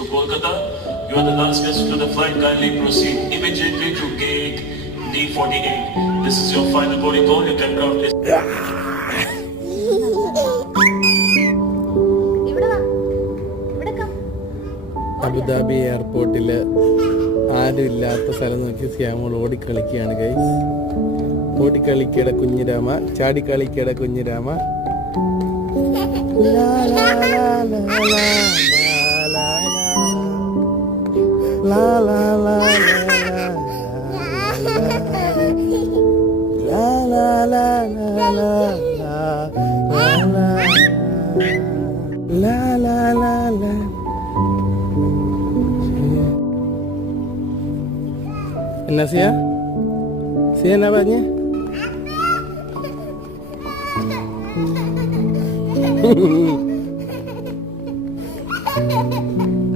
To Kolkata, you are the last guest to the flight. Kindly proceed immediately to gate D48. This is your final boarding call. Your aircraft is. Abu Dhabi എയർപോർട്ടിൽ ആരുമില്ലാത്ത സ്ഥലം നോക്കി Shyamol ഓടിക്കളിക്കുകയാണ് guys. ഓടിക്കളിക്കട Kunhirama, ചാടിക്കളിക്കട Kunhirama. എന്നാ സിയ എന്നാ പറഞ്ഞേ?